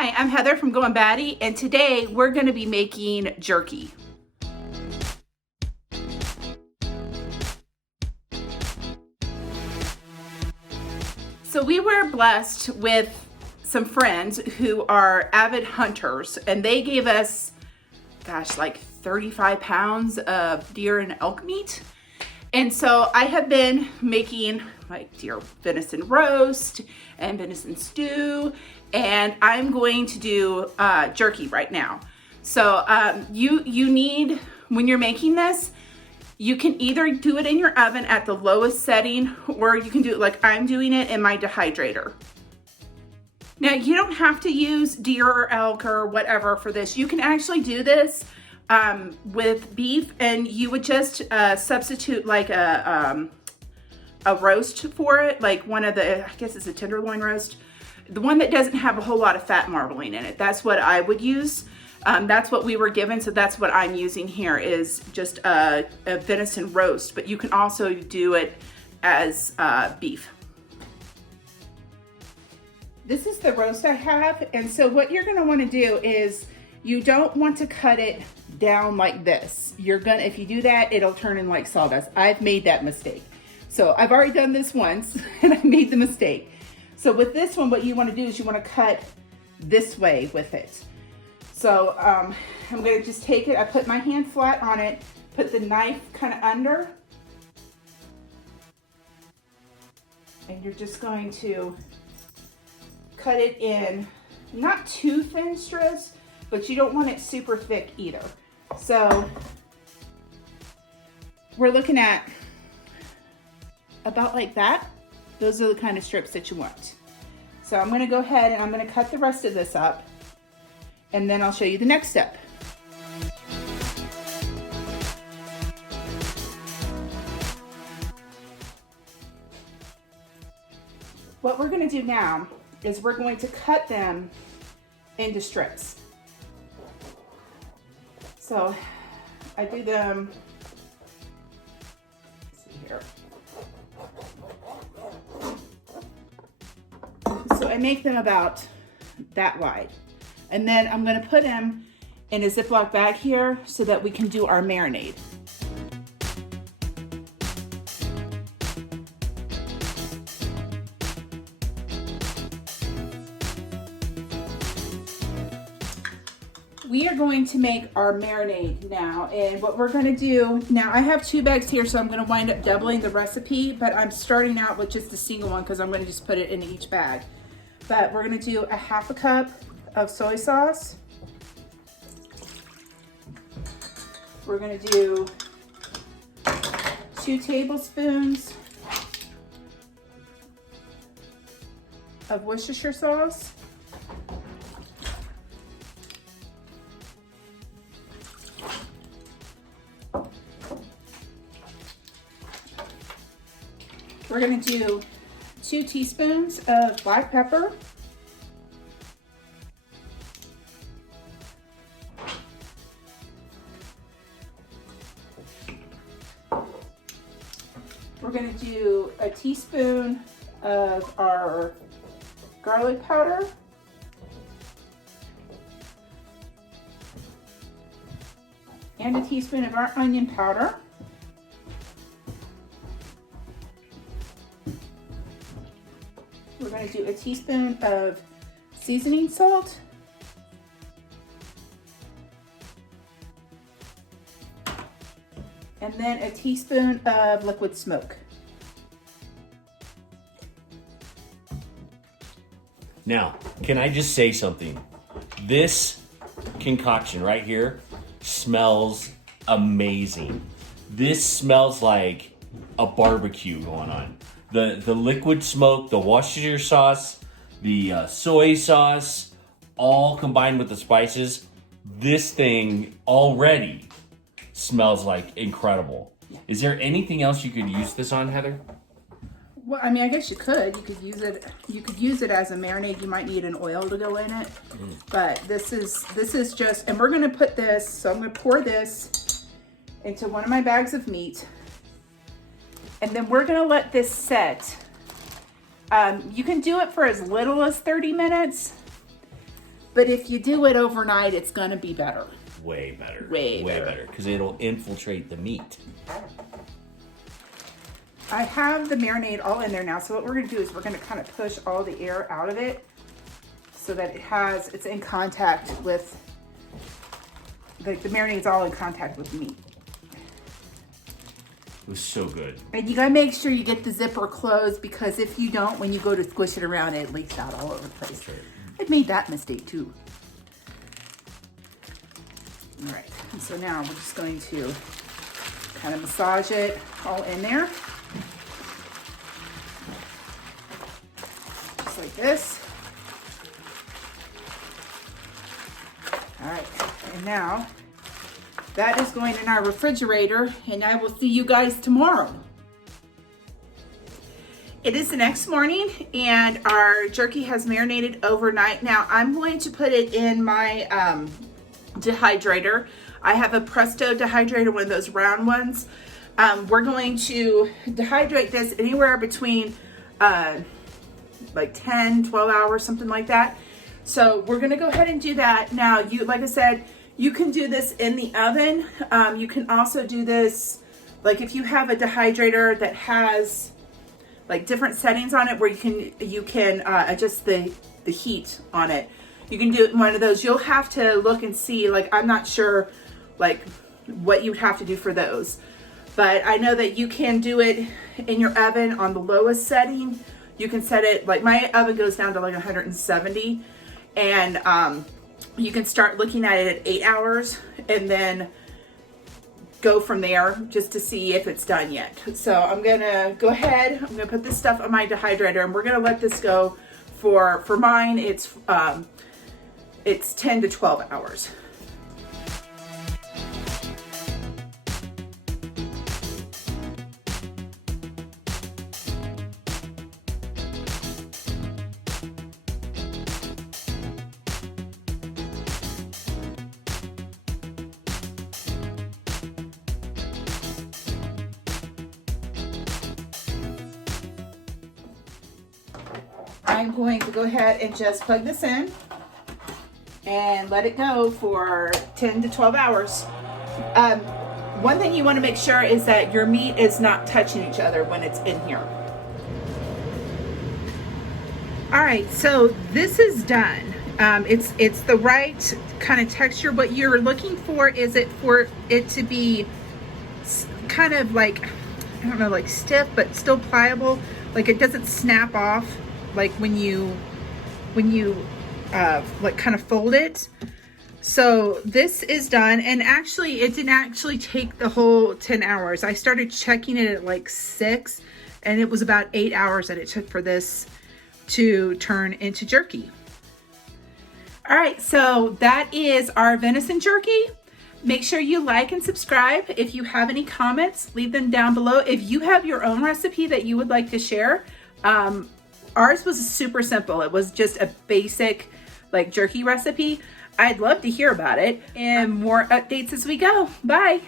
Hi, I'm Heather from Going Batty, and today we're going to be making jerky. So we were blessed with some friends who are avid hunters, and they gave us, like 35 pounds of deer and elk meat. And so I have been making like deer venison roast and venison stew, and I'm going to do jerky right now. So you need, when you're making this, you can either do it in your oven at the lowest setting, or you can do it like I'm doing it in my dehydrator. Now, you don't have to use deer or elk or whatever for this. You can actually do this with beef, and you would just substitute like a roast for it, like one of the, I guess it's a tenderloin roast, the one that doesn't have a whole lot of fat marbling in it. That's what I would use. That's what we were given, so that's what I'm using here, is just a venison roast, but you can also do it as beef. This is the roast I have, and so what you're gonna wanna do is, you don't want to cut it down like this. If you do that, it'll turn in like sawdust. I've made that mistake. So I've already done this once and I made the mistake. So with this one, what you want to do is you want to cut this way with it. So I'm going to just take it, I put my hand flat on it, put the knife kind of under, and you're just going to cut it in not too thin strips, but you don't want it super thick either. So we're looking at about like that. Those are the kind of strips that you want. So I'm gonna go ahead and I'm gonna cut the rest of this up, and then I'll show you the next step. What we're gonna do now is we're going to cut them into strips. So I do them, let's see here. So I make them about that wide. And then I'm gonna put them in a Ziploc bag here so that we can do our marinade. We are going to make our marinade now, and what we're gonna do, now I have 2 bags here, so I'm gonna wind up doubling the recipe, but I'm starting out with just a single one because I'm gonna just put it in each bag. But we're gonna do a 1/2 cup of soy sauce. We're gonna do 2 tablespoons of Worcestershire sauce. We're gonna do 2 teaspoons of black pepper. We're gonna do a teaspoon of our garlic powder. And a teaspoon of our onion powder. We're going to do a teaspoon of seasoning salt. And then a teaspoon of liquid smoke. Now, can I just say something? This concoction right here smells amazing. This smells like a barbecue going on. The liquid smoke, the Worcestershire sauce, the soy sauce, all combined with the spices, this thing already smells like incredible. Is there anything else you could use this on, Heather? Well, I mean, I guess you could. You could use it. You could use it as a marinade. You might need an oil to go in it, but this is just. And we're gonna put this. So I'm gonna pour this into one of my bags of meat, and then we're gonna let this set. You can do it for as little as 30 minutes, But if you do it overnight, it's gonna be better. Way better. Way better. Because it'll infiltrate the meat. I have the marinade all in there now. So what we're gonna do is we're gonna kind of push all the air out of it so that it's in contact with, like the marinade's all in contact with the meat. It was so good. And you gotta make sure you get the zipper closed, because if you don't, when you go to squish it around, it leaks out all over the place. That's right. I made that mistake too. All right, and so now we're just going to kind of massage it all in there. Just like this. All right, and now that is going in our refrigerator, and I will see you guys tomorrow. It is the next morning, and our jerky has marinated overnight. Now I'm going to put it in my dehydrator. I have a Presto dehydrator, one of those round ones. We're going to dehydrate this anywhere between like 10, 12 hours, something like that. So we're gonna go ahead and do that. Now, like I said, you can do this in the oven. You can also do this, like if you have a dehydrator that has like different settings on it where you can adjust the heat on it. You can do it in one of those. You'll have to look and see, like I'm not sure like what you would have to do for those. But I know that you can do it in your oven on the lowest setting. You can set it, like my oven goes down to like 170, and you can start looking at it at 8 hours and then go from there just to see if it's done yet. So I'm gonna go ahead, I'm gonna put this stuff on my dehydrator, and we're gonna let this go for mine, it's 10 to 12 hours. I'm going to go ahead and just plug this in and let it go for 10 to 12 hours. One thing you want to make sure is that your meat is not touching each other when it's in here. All right, so this is done. It's the right kind of texture. What you're looking for is for it to be kind of like, I don't know, like stiff, but still pliable. Like it doesn't snap off like when you like kind of fold it. So this is done, and actually it didn't actually take the whole 10 hours. I started checking it at like 6, and it was about 8 hours that it took for this to turn into jerky. All right, so that is our venison jerky. Make sure you like and subscribe. If you have any comments, leave them down below. If you have your own recipe that you would like to share, ours was super simple. It was just a basic like jerky recipe. I'd love to hear about it, and more updates as we go. Bye.